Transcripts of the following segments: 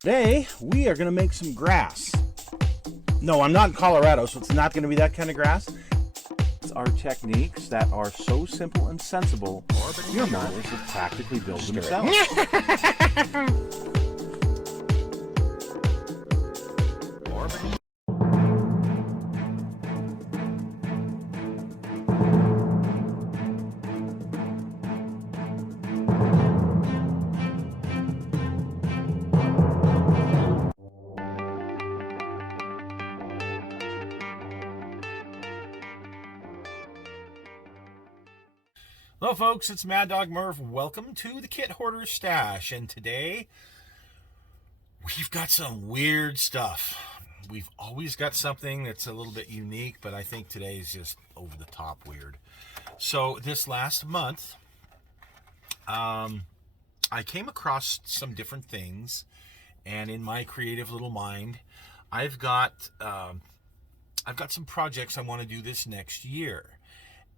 Today, we are going to make some grass. No, I'm not in Colorado, so it's not going to be that kind of grass. It's our techniques that are so simple and sensible, your models have practically built themselves. Hello folks, it's Mad Dog Murph. Welcome to the Kit Hoarder Stash, and today we've got some weird stuff. We've always got something that's a little bit unique, but I think today is just over the top weird. So this last month, I came across some different things, and in my creative little mind, I've got some projects I want to do this next year.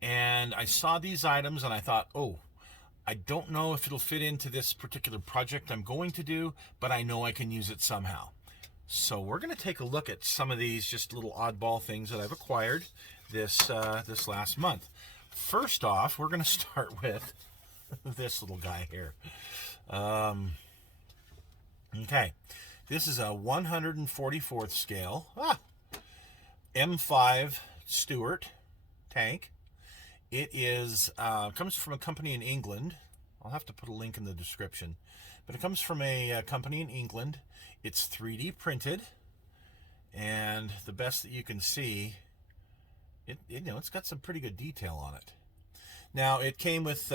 And I saw these items and I thought, oh, I don't know if it'll fit into this particular project I'm going to do, but I know I can use it somehow. So we're going to take a look at some of these just little oddball things that I've acquired this last month. First off, we're going to start with this little guy here. Okay, this is a 144th scale M5 Stuart tank. It is comes from a company in England. I'll have to put a link in the description, but it comes from a company in England. It's 3D printed, and the best that you can see, it's got some pretty good detail on it. Now it came with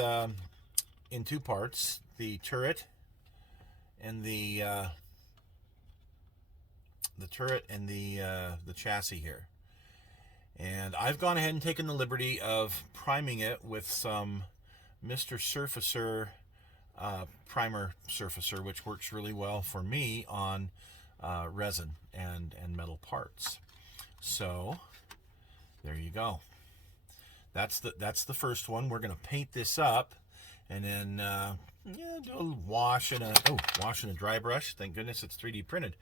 in two parts: the turret and the chassis here. And I've gone ahead and taken the liberty of priming it with some Mr. Surfacer primer surfacer, which works really well for me on resin and metal parts. So there you go. That's the first one. We're going to paint this up, and then do a wash and a dry brush. Thank goodness it's 3D printed.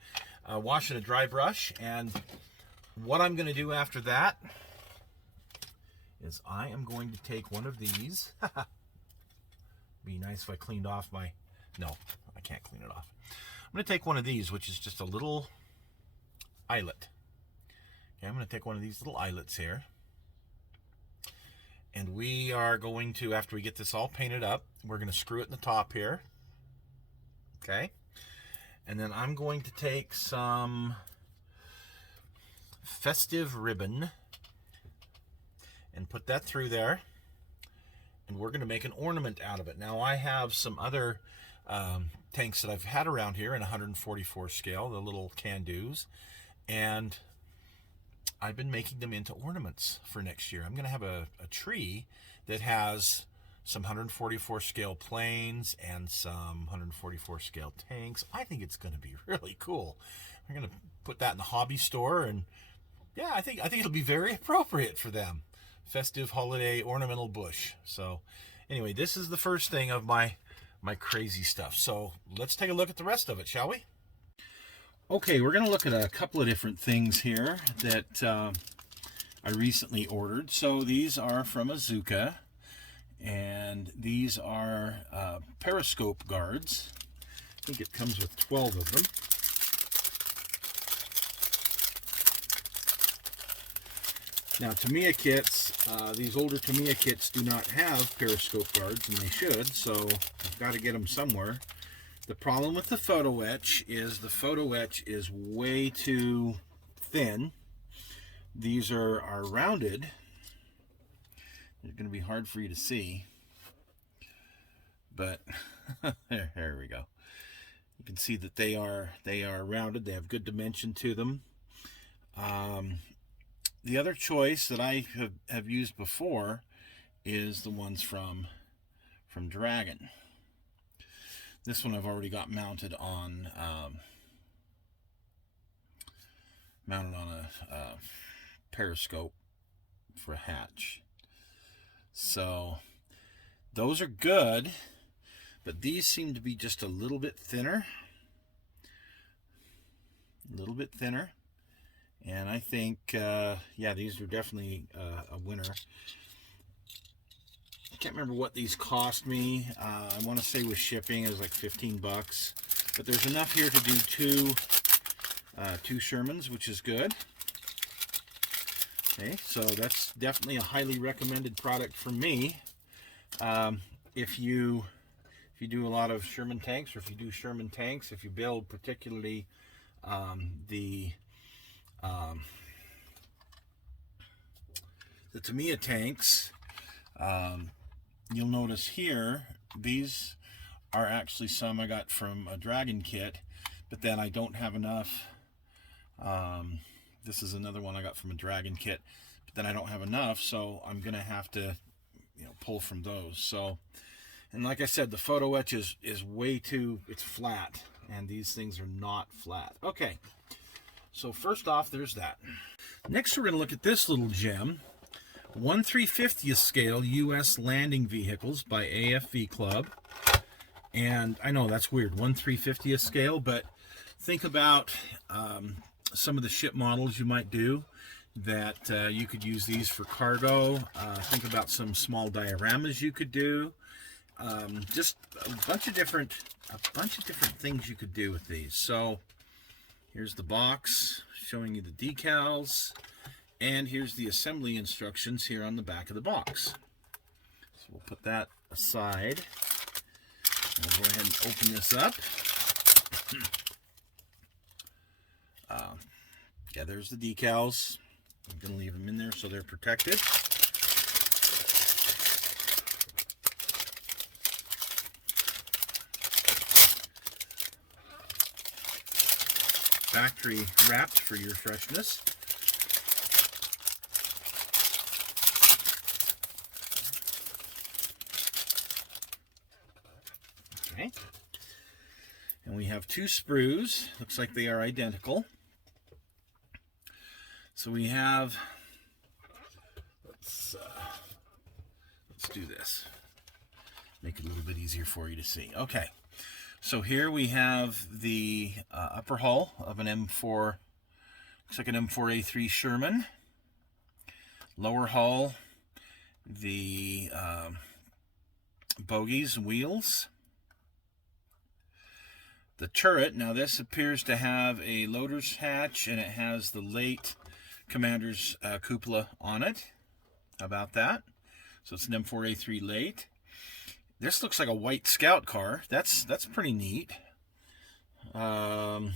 Wash and a dry brush, and what I'm going to do after that is I am going to take one of these. Be nice if I cleaned off my... No, I can't clean it off. I'm going to take one of these, which is just a little eyelet. Okay, I'm going to take one of these little eyelets here. And we are going to, after we get this all painted up, we're going to screw it in the top here. Okay. And then I'm going to take some festive ribbon and put that through there, and we're going to make an ornament out of it. Now I have some other tanks that I've had around here in 144 scale, the little can-dos, and I've been making them into ornaments for next year. I'm going to have a tree that has some 144 scale planes and some 144 scale tanks. I think it's going to be really cool. I'm going to put that in the hobby store, and yeah, I think it'll be very appropriate for them. Festive holiday ornamental bush. So anyway, this is the first thing of my crazy stuff. So let's take a look at the rest of it, shall we? Okay, we're going to look at a couple of different things here that I recently ordered. So these are from Azuka, and these are Periscope Guards. I think it comes with 12 of them. Now, Tamiya kits, these older Tamiya kits do not have Periscope Guards, and they should, so I've got to get them somewhere. The problem with the photo etch is the photo etch is way too thin. These are rounded. They're going to be hard for you to see, but there we go. You can see that they are rounded. They have good dimension to them. The other choice that I have used before is the ones from Dragon. This one I've already got mounted on a periscope for a hatch. So those are good, but these seem to be just a little bit thinner. a little bit thinner. And I think, yeah, these are definitely a winner. I can't remember what these cost me. I want to say with shipping it was like 15 bucks. But there's enough here to do two Shermans, which is good. Okay, so that's definitely a highly recommended product from me. If you do a lot of Sherman tanks, or if you do Sherman tanks, if you build particularly the Tamiya tanks, you'll notice here these are actually some I got from a Dragon kit, but then I don't have enough. This is another one I got from a Dragon kit, but then I don't have enough, so I'm gonna have to, you know, pull from those. So, and like I said, the photo etch is way too, it's flat, and these things are not flat. Okay, so first off, there's that. Next, we're gonna look at this little gem. 1/350th scale U.S. landing vehicles by AFV Club. And I know that's weird, 1/350th scale, but think about some of the ship models you might do that you could use these for cargo. Think about some small dioramas you could do. Just a bunch of different things you could do with these. So here's the box showing you the decals, and here's the assembly instructions here on the back of the box. So we'll put that aside. We'll go ahead and open this up. Yeah, there's the decals. I'm going to leave them in there so they're protected. Factory wrapped for your freshness. Okay. And we have two sprues. Looks like they are identical. So we have, let's do this. Make it a little bit easier for you to see. Okay. So here we have the upper hull of an M4, looks like an M4A3 Sherman. Lower hull, the bogies and wheels. The turret, now this appears to have a loader's hatch, and it has the late Commander's cupola on it. How about that? So it's an M4A3 late. This looks like a white scout car. That's pretty neat. Yeah,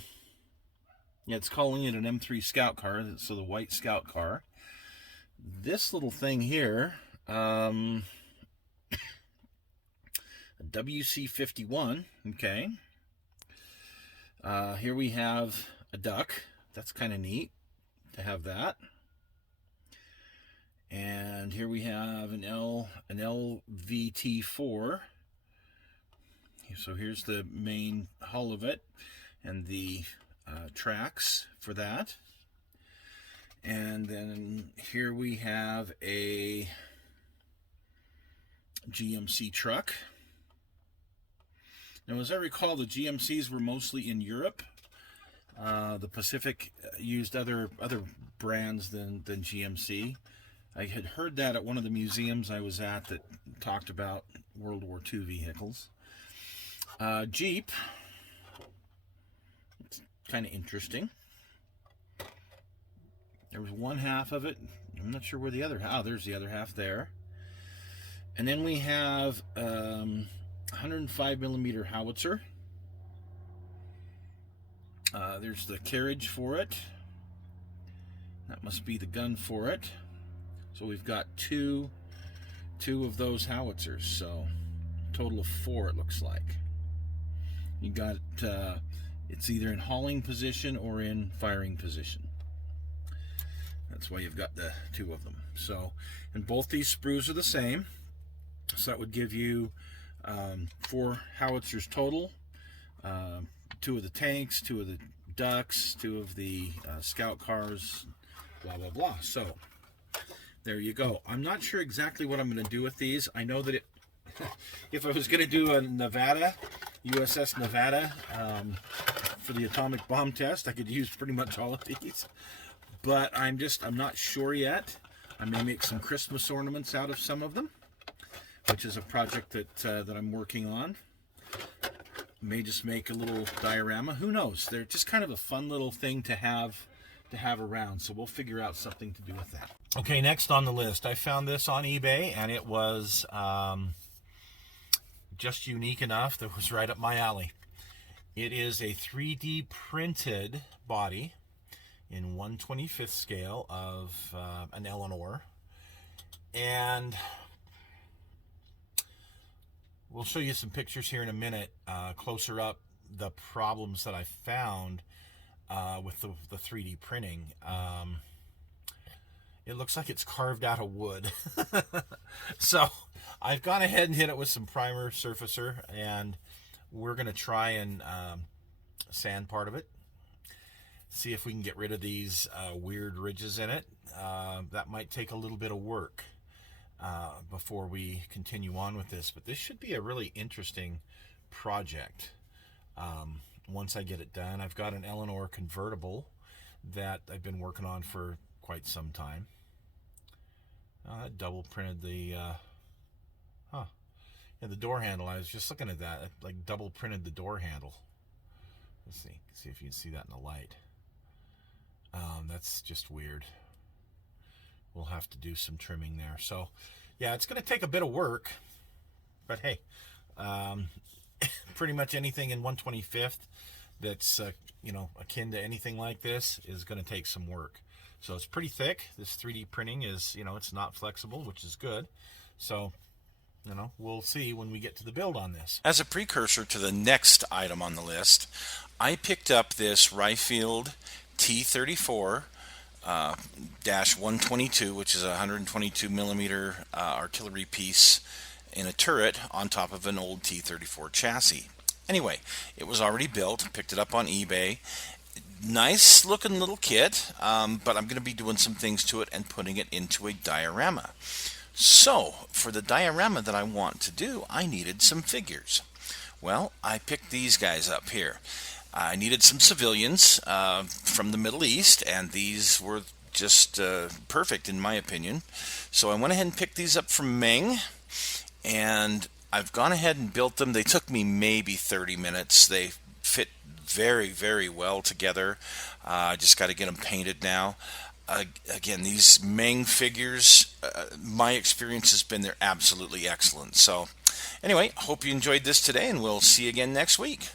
it's calling it an M3 scout car, so the white scout car. This little thing here, a WC-51, okay. Here we have a duck. That's kind of neat to have that. And here we have an LVT4. So here's the main hull of it and the tracks for that. And then here we have a GMC truck. Now, as I recall, the GMCs were mostly in Europe. The Pacific used other brands than GMC. I had heard that at one of the museums I was at that talked about World War II vehicles. Jeep. It's kind of interesting. There was one half of it. I'm not sure where the other half. Oh, there's the other half there. And then we have 105mm howitzer. There's the carriage for it. That must be the gun for it. So we've got two of those howitzers. So a total of 4 it looks like. You got it's either in hauling position or in firing position. That's why you've got the 2 of them. So, and both these sprues are the same. So that would give you 4 howitzers total. 2 of the tanks, 2 of the ducks, 2 of the scout cars, blah, blah, blah. So there you go. I'm not sure exactly what I'm going to do with these. I know that it, if I was going to do a Nevada, USS Nevada, for the atomic bomb test. I could use pretty much all of these, but I'm not sure yet. I may make some Christmas ornaments out of some of them, which is a project that I'm working on. May just make a little diorama. Who knows? They're just kind of a fun little thing to have around. So we'll figure out something to do with that. Okay, next on the list, I found this on eBay, and it was just unique enough that was right up my alley. It is a 3D printed body in 1/25th scale of an Elenore, and we'll show you some pictures here in a minute, closer up, the problems that I found with the 3D printing. It looks like it's carved out of wood. So I've gone ahead and hit it with some primer surfacer, and we're going to try and sand part of it. See if we can get rid of these weird ridges in it. That might take a little bit of work before we continue on with this, but this should be a really interesting project once I get it done. I've got an Elenore convertible that I've been working on for quite some time. I double printed the the door handle. I was just looking at that. I like double printed the door handle. Let's see if you can see that in the light. That's just weird. We'll have to do some trimming there. So yeah, it's going to take a bit of work, but hey, pretty much anything in 1/25th that's akin to anything like this is going to take some work. So it's pretty thick. This 3D printing is, it's not flexible, which is good. So we'll see when we get to the build on this. As a precursor to the next item on the list, I picked up this Riffield T-34 -122, which is a 122 millimeter artillery piece in a turret on top of an old T-34 chassis. Anyway, it was already built. Picked it up on eBay. Nice looking little kit, but I'm going to be doing some things to it and putting it into a diorama. So for the diorama that I want to do, I needed some figures. Well, I picked these guys up here. I needed some civilians from the Middle East, and these were just perfect in my opinion. So I went ahead and picked these up from Meng, and I've gone ahead and built them. They took me maybe 30 minutes. They fit very, very well together. I just got to get them painted now. Again, these Meng figures, my experience has been they're absolutely excellent. So anyway, hope you enjoyed this today, and we'll see you again next week.